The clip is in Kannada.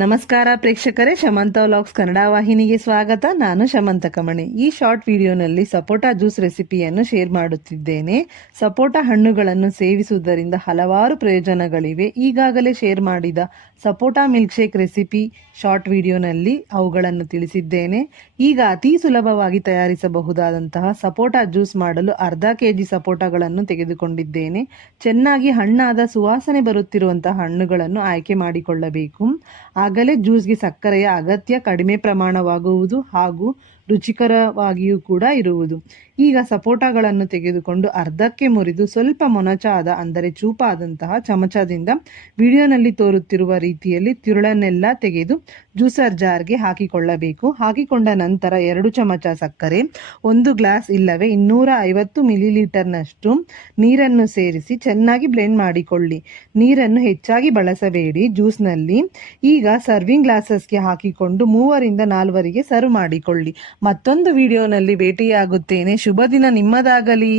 ನಮಸ್ಕಾರ ಪ್ರೇಕ್ಷಕರೇ, ಶಮಂತ ವ್ಲಾಗ್ಸ್ ಕನ್ನಡ ವಾಹಿನಿಗೆ ಸ್ವಾಗತ. ನಾನು ಶಮಂತ ಕಮಣಿ. ಈ ಶಾರ್ಟ್ ವಿಡಿಯೋನಲ್ಲಿ ಸಪೋಟಾ ಜ್ಯೂಸ್ ರೆಸಿಪಿಯನ್ನು ಶೇರ್ ಮಾಡುತ್ತಿದ್ದೇನೆ. ಸಪೋಟಾ ಹಣ್ಣುಗಳನ್ನು ಸೇವಿಸುವುದರಿಂದ ಹಲವಾರು ಪ್ರಯೋಜನಗಳಿವೆ. ಈಗಾಗಲೇ ಶೇರ್ ಮಾಡಿದ ಸಪೋಟಾ ಮಿಲ್ಕ್ ಶೇಕ್ ರೆಸಿಪಿ ಶಾರ್ಟ್ ವಿಡಿಯೋನಲ್ಲಿ ಅವುಗಳನ್ನು ತಿಳಿಸಿದ್ದೇನೆ. ಈಗ ಅತಿ ಸುಲಭವಾಗಿ ತಯಾರಿಸಬಹುದಾದಂತಹ ಸಪೋಟಾ ಜ್ಯೂಸ್ ಮಾಡಲು ಅರ್ಧ ಕೆಜಿ ಸಪೋಟಾಗಳನ್ನು ತೆಗೆದುಕೊಂಡಿದ್ದೇನೆ. ಚೆನ್ನಾಗಿ ಹಣ್ಣಾದ ಸುವಾಸನೆ ಬರುತ್ತಿರುವಂತಹ ಹಣ್ಣುಗಳನ್ನು ಆಯ್ಕೆ ಮಾಡಿಕೊಳ್ಳಬೇಕು. ಆಗಲೇ ಜ್ಯೂಸ್ಗೆ ಸಕ್ಕರೆಯ ಅಗತ್ಯ ಕಡಿಮೆ ಪ್ರಮಾಣವಾಗುವುದು ಹಾಗೂ ರುಚಿಕರವಾಗಿಯೂ ಕೂಡ ಇರುವುದು. ಈಗ ಸಪೋಟಾಗಳನ್ನು ತೆಗೆದುಕೊಂಡು ಅರ್ಧಕ್ಕೆ ಮುರಿದು ಸ್ವಲ್ಪ ಮೊನಚಾದ ಅಂದರೆ ಚೂಪಾದಂತಹ ಚಮಚದಿಂದ ವಿಡಿಯೋನಲ್ಲಿ ತೋರುತ್ತಿರುವ ರೀತಿಯಲ್ಲಿ ತಿರುಳನ್ನೆಲ್ಲ ತೆಗೆದು ಜ್ಯೂಸರ್ ಜಾರ್ಗೆ ಹಾಕಿಕೊಳ್ಳಬೇಕು. ಹಾಕಿಕೊಂಡ ನಂತರ 2 ಚಮಚ ಸಕ್ಕರೆ, 1 ಗ್ಲಾಸ್ ಇಲ್ಲವೇ 250 ಮಿಲಿಲೀಟರ್ನಷ್ಟು ನೀರನ್ನು ಸೇರಿಸಿ ಚೆನ್ನಾಗಿ ಬ್ಲೆಂಡ್ ಮಾಡಿಕೊಳ್ಳಿ. ನೀರನ್ನು ಹೆಚ್ಚಾಗಿ ಬಳಸಬೇಡಿ ಜ್ಯೂಸ್ನಲ್ಲಿ. ಈಗ ಸರ್ವಿಂಗ್ ಗ್ಲಾಸಸ್ಗೆ ಹಾಕಿಕೊಂಡು 3 ರಿಂದ 4 ಸರ್ವ್ ಮಾಡಿಕೊಳ್ಳಿ. ಮತ್ತೊಂದು ವಿಡಿಯೋನಲ್ಲಿ ಭೇಟಿಯಾಗುತ್ತೇನೆ. ಶುಭ ದಿನ ನಿಮ್ಮದಾಗಲಿ.